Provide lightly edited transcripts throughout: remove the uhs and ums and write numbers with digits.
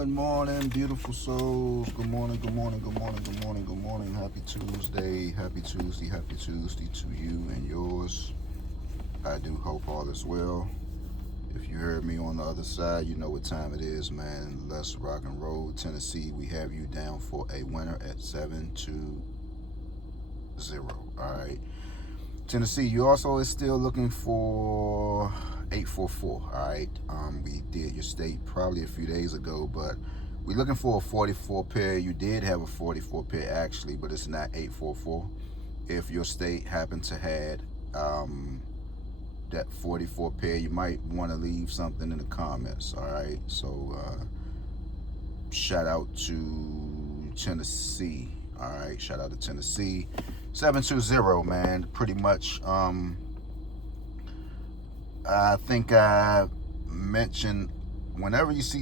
Good morning, beautiful souls. Good morning, good morning, good morning, good morning, good morning. Happy Tuesday, happy Tuesday to you and yours. I do hope all is well. If you heard me on the other side, you know what time it is, man. Let's rock and roll. Tennessee, we have you down for a winner at 7-0. All right. Tennessee, you also is still looking for 844. All right. We did your state probably a few days ago, but we're looking for a 44 pair. You did have a 44 pair actually, but it's not 844. If your state happened to had that 44 pair, you might want to leave something in the comments. All right. So shout out to Tennessee. All right. Shout out to Tennessee. 720, man. Pretty much. I think I mentioned whenever you see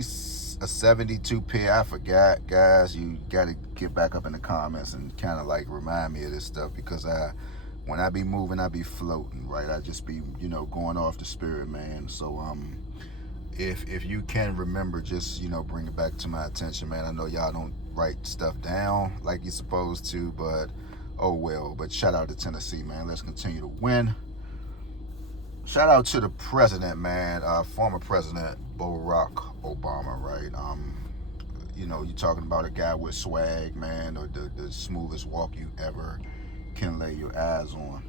a 72 pair, I forgot, guys, you got to get back up in the comments and kind of like remind me of this stuff, because when I be moving, I be floating, right? I just be, going off the spirit, man. So if you can remember, just bring it back to my attention, man. I know y'all don't write stuff down like you're supposed to, but oh well. But shout out to Tennessee, man. Let's continue to win. Shout out to the president, man. Former President Barack Obama, right? You're talking about a guy with swag, man, or the smoothest walk you ever can lay your eyes on.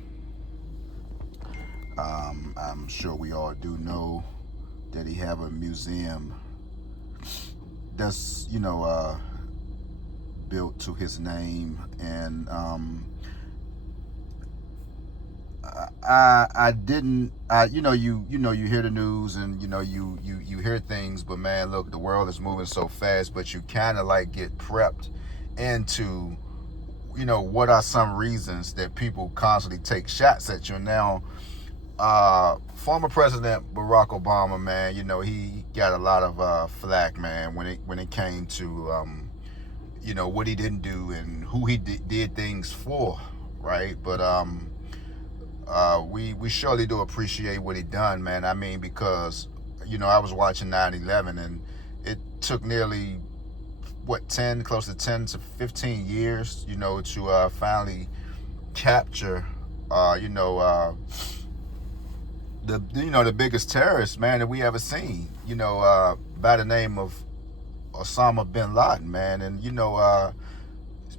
I'm sure we all do know that he have a museum that's built to his name, and I didn't. You hear the news, and you hear things, but man, look, the world is moving so fast. But you kind of like get prepped into, what are some reasons that people constantly take shots at you. Now, former President Barack Obama, man, he got a lot of flack, man, when it came to what he didn't do and who he did things for, right? But we surely do appreciate what he done, man. I mean, because I was watching 9/11, and it took nearly close to 10 to 15 years, to finally capture, the biggest terrorist, man, that we ever seen, by the name of Osama bin Laden, man. And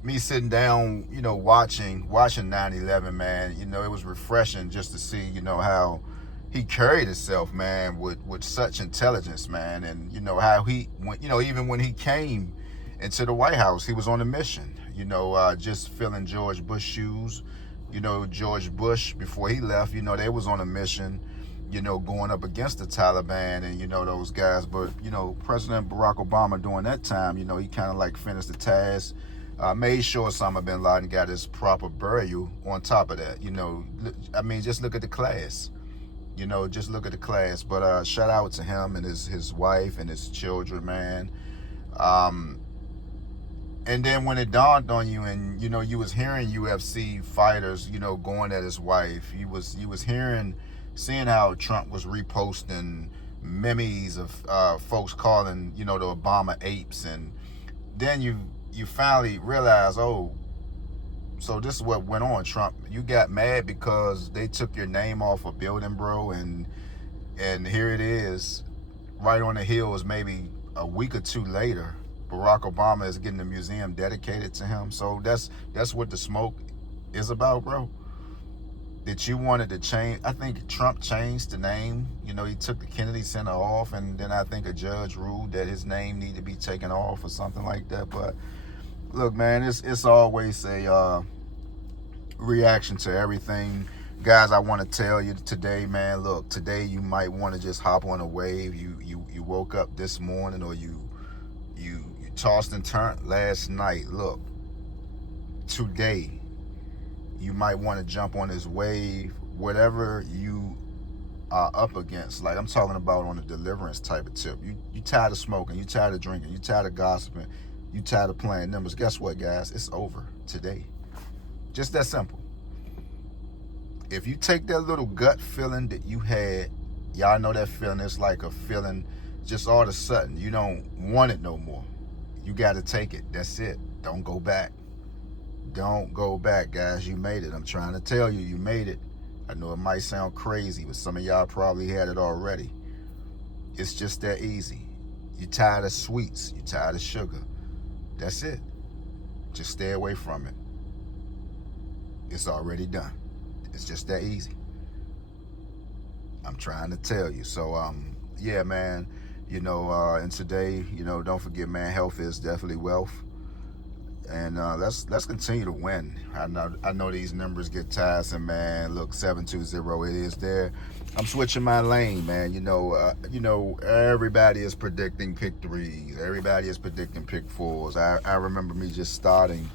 me sitting down, watching 9/11, man, it was refreshing just to see, how he carried himself, man, with such intelligence, man. And how he went, even when he came into the White House, he was on a mission, just filling George Bush's shoes. George Bush, before he left, they was on a mission, going up against the Taliban and, those guys. But, President Barack Obama during that time, he kind of like finished the task, made sure Osama bin Laden got his proper burial on top of that. I mean, just look at the class. Just look at the class. But shout out to him and his wife and his children, man. And then when it dawned on you, and you was hearing UFC fighters, going at his wife, you was seeing how Trump was reposting memes of folks calling the Obama apes, and then you finally realize, oh, so this is what went on, Trump. You got mad because they took your name off a building, bro, and here it is, right on the heels, maybe a week or two later, Barack Obama is getting a museum dedicated to him. So that's what the smoke is about, bro. That you wanted to change. I think Trump changed the name. He took the Kennedy Center off, and then I think a judge ruled that his name needed to be taken off or something like that. But look, man, it's always a reaction to everything. Guys, I want to tell you today, man, look, today you might want to just hop on a wave. You woke up this morning, or you tossed and turned last night. Look, today you might want to jump on this wave, whatever you are up against. Like, I'm talking about on a deliverance type of tip. You tired of smoking, you tired of drinking, you tired of gossiping, you tired of playing numbers. Guess what, guys? It's over today. Just that simple. If you take that little gut feeling that you had, y'all know that feeling. It's like a feeling Just all of a sudden, you don't want it no more. You got to take it. That's it. Don't go back. Don't go back, guys. You made it. I'm trying to tell you, you made it. I know it might sound crazy, but some of y'all probably had it already. It's just that easy. You're tired of sweets. You're tired of sugar. That's it. Just stay away from it. It's already done. It's just that easy. I'm trying to tell you. So, yeah, man. And today, don't forget, man, health is definitely wealth. And let's continue to win. I know these numbers get tiresome, man. Look, 720, it is there. I'm switching my lane, man. Everybody is predicting pick threes. Everybody is predicting pick fours. I remember me just starting,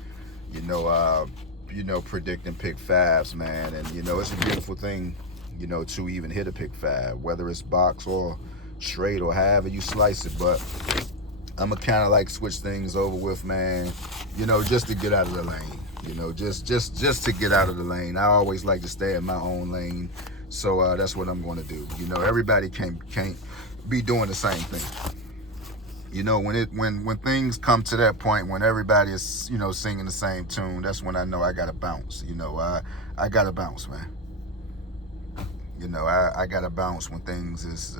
predicting pick fives, man. And it's a beautiful thing, to even hit a pick five, whether it's box or straight or however you slice it. But I'm gonna kind of like switch things over with, man, just to get out of the lane, just to get out of the lane. I always like to stay in my own lane, so that's what I'm going to do. Everybody can't be doing the same thing. When things come to that point, when everybody is, singing the same tune, that's when I know I gotta bounce. I gotta bounce, man. I gotta bounce when things is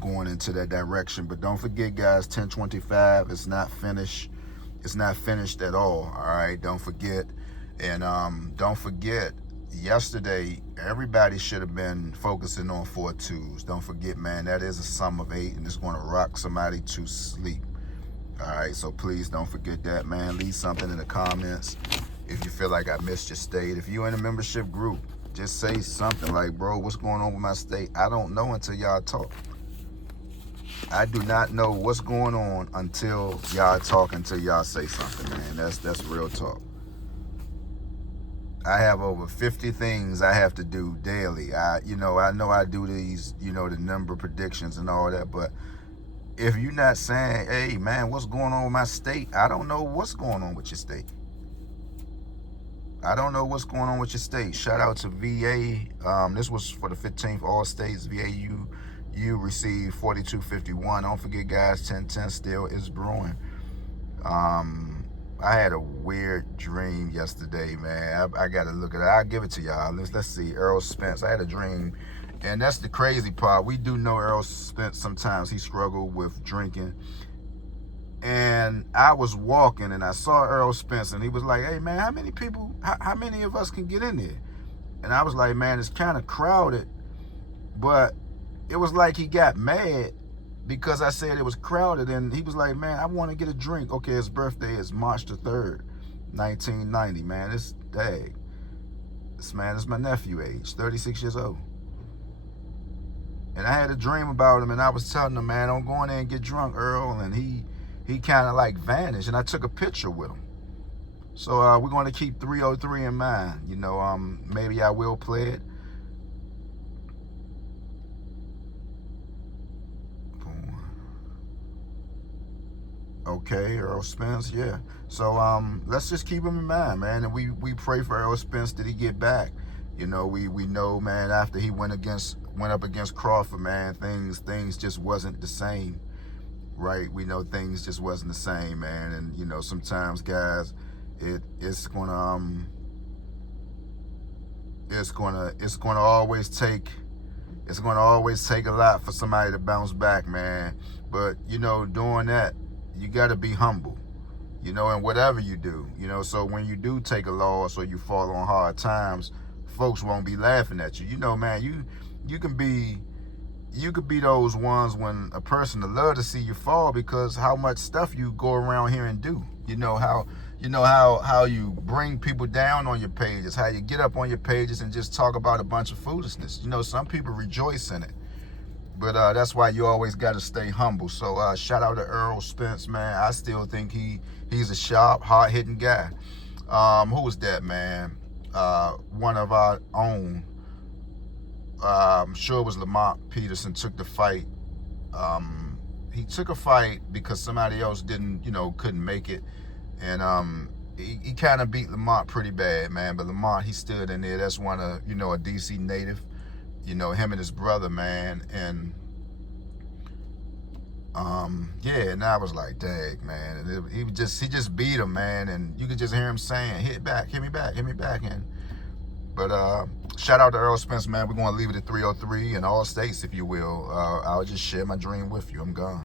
going into that direction. But don't forget, guys, 1025 is not finished. It's not finished at all right? Don't forget. And don't forget, yesterday everybody should have been focusing on 4-2s. Don't forget, man, that is a sum of 8, and it's going to rock somebody to sleep. All right, so please don't forget that, man. Leave something in the comments if you feel like I missed your state. If you're in a membership group, just say something like, bro, what's going on with my state? I don't know until y'all talk. I do not know what's going on until y'all talk, until y'all say something, man. That's real talk. I have over 50 things I have to do daily. I know I do these, the number predictions and all that, but if you're not saying, hey, man, what's going on with my state? I don't know what's going on with your state. I don't know what's going on with your state. Shout out to VA. This was for the 15th All States. VA, you received 4251. Don't forget, guys, 1010 still is brewing. I had a weird dream yesterday, man. I got to look at it. I'll give it to y'all. Let's see. Erroll Spence. I had a dream, and that's the crazy part. We do know Erroll Spence sometimes. He struggled with drinking. And I was walking, and I saw Erroll Spence, and he was like, hey, man, how many of us can get in there? And I was like, man, it's kind of crowded. But it was like he got mad because I said it was crowded, and he was like, man, I want to get a drink. Okay, his birthday is March the 3rd, 1990, man. This man is my nephew age, 36 years old. And I had a dream about him, and I was telling him, man, don't go in there and get drunk, Earl. And he kind of like vanished, and I took a picture with him. So we're going to keep 303 in mind. Maybe I will play it. Okay, Erroll Spence, yeah. So let's just keep him in mind, man. And we pray for Erroll Spence that he get back. We know, man, after he went up against Crawford, man, things just wasn't the same. Right? We know things just wasn't the same, man. And sometimes, guys, it's gonna always take a lot for somebody to bounce back, man. But doing that, you got to be humble, in whatever you do, so when you do take a loss or you fall on hard times, folks won't be laughing at you. Man, you can be those ones when a person would love to see you fall because how much stuff you go around here and do. How you bring people down on your pages, how you get up on your pages and just talk about a bunch of foolishness. Some people rejoice in it. But that's why you always got to stay humble. So shout out to Erroll Spence, man. I still think he's a sharp, hard-hitting guy. Who was that, man? One of our own. I'm sure it was Lamont Peterson took the fight. He took a fight because somebody else couldn't make it. And he kind of beat Lamont pretty bad, man. But Lamont, he stood in there. That's one of, a DC native. Him and his brother, man. And, Yeah, and I was like, dang, man. And he just beat him, man. And you could just hear him saying, hit back, hit me back, hit me back. But shout out to Erroll Spence, man. We're going to leave it at 303 in all states, if you will. I'll just share my dream with you. I'm gone.